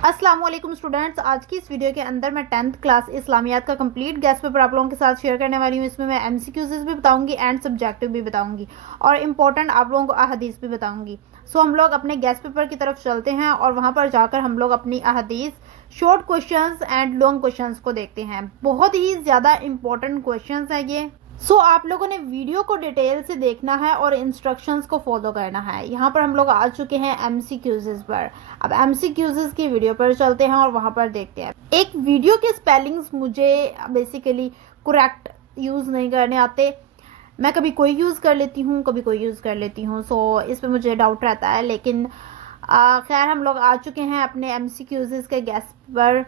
अस्सलाम वालेकुम स्टूडेंट्स, आज की इस वीडियो के अंदर मैं 10th क्लास इस्लामियात का कंप्लीट गेस्ट पेपर आप लोगों के साथ शेयर करने वाली हूँ। इसमें मैं एमसीक्यूज़ भी बताऊंगी एंड सब्जेक्टिव भी बताऊंगी और इम्पोर्टेंट आप लोगों को अहादीस भी बताऊंगी। सो हम लोग अपने गेस्ट पेपर की तरफ चलते हैं और वहाँ पर जाकर हम लोग अपनी अहादीस, short questions and long questions को देखते हैं। बहुत ही ज़्यादा इंपॉर्टेंट क्वेश्चंस हैं ये। आप लोगों ने वीडियो को डिटेल से देखना है और इंस्ट्रक्शंस को फॉलो करना है। यहाँ पर हम लोग आ चुके हैं एमसीक्यूज़ पर। अब एमसीक्यूज़ की वीडियो पर चलते हैं और वहाँ पर देखते हैं। एक वीडियो के स्पेलिंग्स मुझे बेसिकली करेक्ट यूज़ नहीं करने आते। मैं कभी कोई यूज़ कर लेती हूँ, कभी कोई यूज़ कर लेती हूँ। इस पर मुझे डाउट रहता है, लेकिन खैर हम लोग आ चुके हैं अपने एमसीक्यूज़ के गेस्ट पर।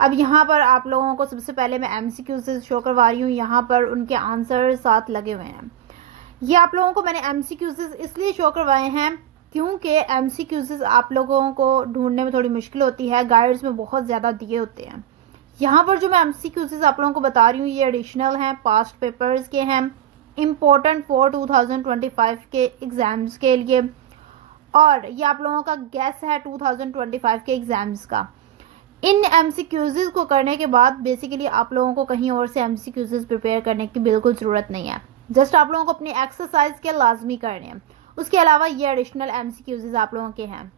अब यहाँ पर आप लोगों को सबसे पहले मैं एमसीक्यूज़ शो करवा रही हूँ। यहाँ पर उनके आंसर साथ लगे हुए हैं। ये आप लोगों को मैंने एमसीक्यूज़ इसलिए शो करवाए हैं क्योंकि एमसीक्यूज़ आप लोगों को ढूंढने में थोड़ी मुश्किल होती है, गाइड्स में बहुत ज़्यादा दिए होते हैं। यहाँ पर जो मैं एमसीक्यूज़ आप लोगों को बता रही हूँ ये एडिशनल हैं, पास्ट पेपर्स के हैं, इम्पोर्टेंट फॉर 2025 के एग्ज़ाम्स के लिए, और ये आप लोगों का गैस है 2025 के एग्ज़ाम्स का। इन एमसीक्यूज़ को करने के बाद बेसिकली आप लोगों को कहीं और से एमसीक्यूज़ प्रिपेयर करने की बिल्कुल ज़रूरत नहीं है। जस्ट आप लोगों को अपनी एक्सरसाइज के लाजमी करने हैं। उसके अलावा ये एडिशनल एमसीक्यूज़ आप लोगों के हैं,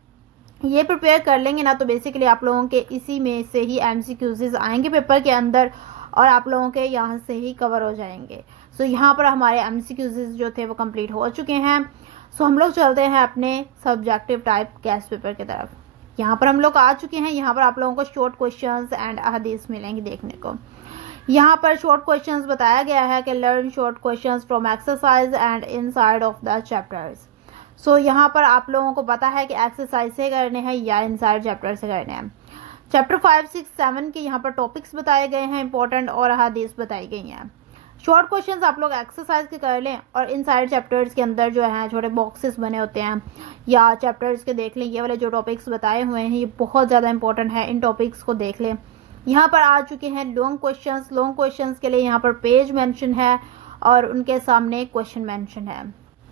ये प्रिपेयर कर लेंगे ना तो बेसिकली आप लोगों के इसी में से ही एमसीक्यूज़ आएंगे पेपर के अंदर और आप लोगों के यहाँ से ही कवर हो जाएंगे। यहाँ पर हमारे एमसीक्यूज़ जो थे वो कंप्लीट हो चुके हैं। हम लोग चलते हैं अपने सब्जेक्टिव टाइप गेस्ट पेपर की तरफ। यहाँ पर हम लोग आ चुके हैं। यहाँ पर आप लोगों को शॉर्ट क्वेश्चंस एंड अहादीस मिलेंगे देखने को। यहाँ पर शॉर्ट क्वेश्चंस बताया गया है कि learn short questions from exercise and inside of the chapters. यहाँ पर आप लोगों को पता है कि एक्सरसाइज से करने हैं या इनसाइड चैप्टर से करने हैं। चैप्टर 5, 6, 7 के यहाँ पर टॉपिक्स बताए गए हैं इंपॉर्टेंट, और अहादीस बताई गई हैं। शॉर्ट क्वेश्चंस आप लोग एक्सरसाइज के कर लें और इनसाइड चैप्टर्स के अंदर जो है छोटे बॉक्सेस बने होते हैं या चैप्टर्स के देख लें। ये वाले जो टॉपिक्स बताए हुए हैं ये बहुत ज़्यादा इंपॉर्टेंट है, इन टॉपिक्स को देख लें। यहाँ पर आ चुके हैं लॉन्ग क्वेश्चंस। लॉन्ग क्वेश्चंस के लिए यहाँ पर पेज मेंशन है और उनके सामने क्वेश्चन मेंशन है।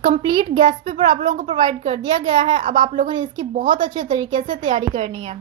कंप्लीट गेस्ट पेपर आप लोगों को प्रोवाइड कर दिया गया है। अब आप लोगों ने इसकी बहुत अच्छे तरीके से तैयारी करनी है।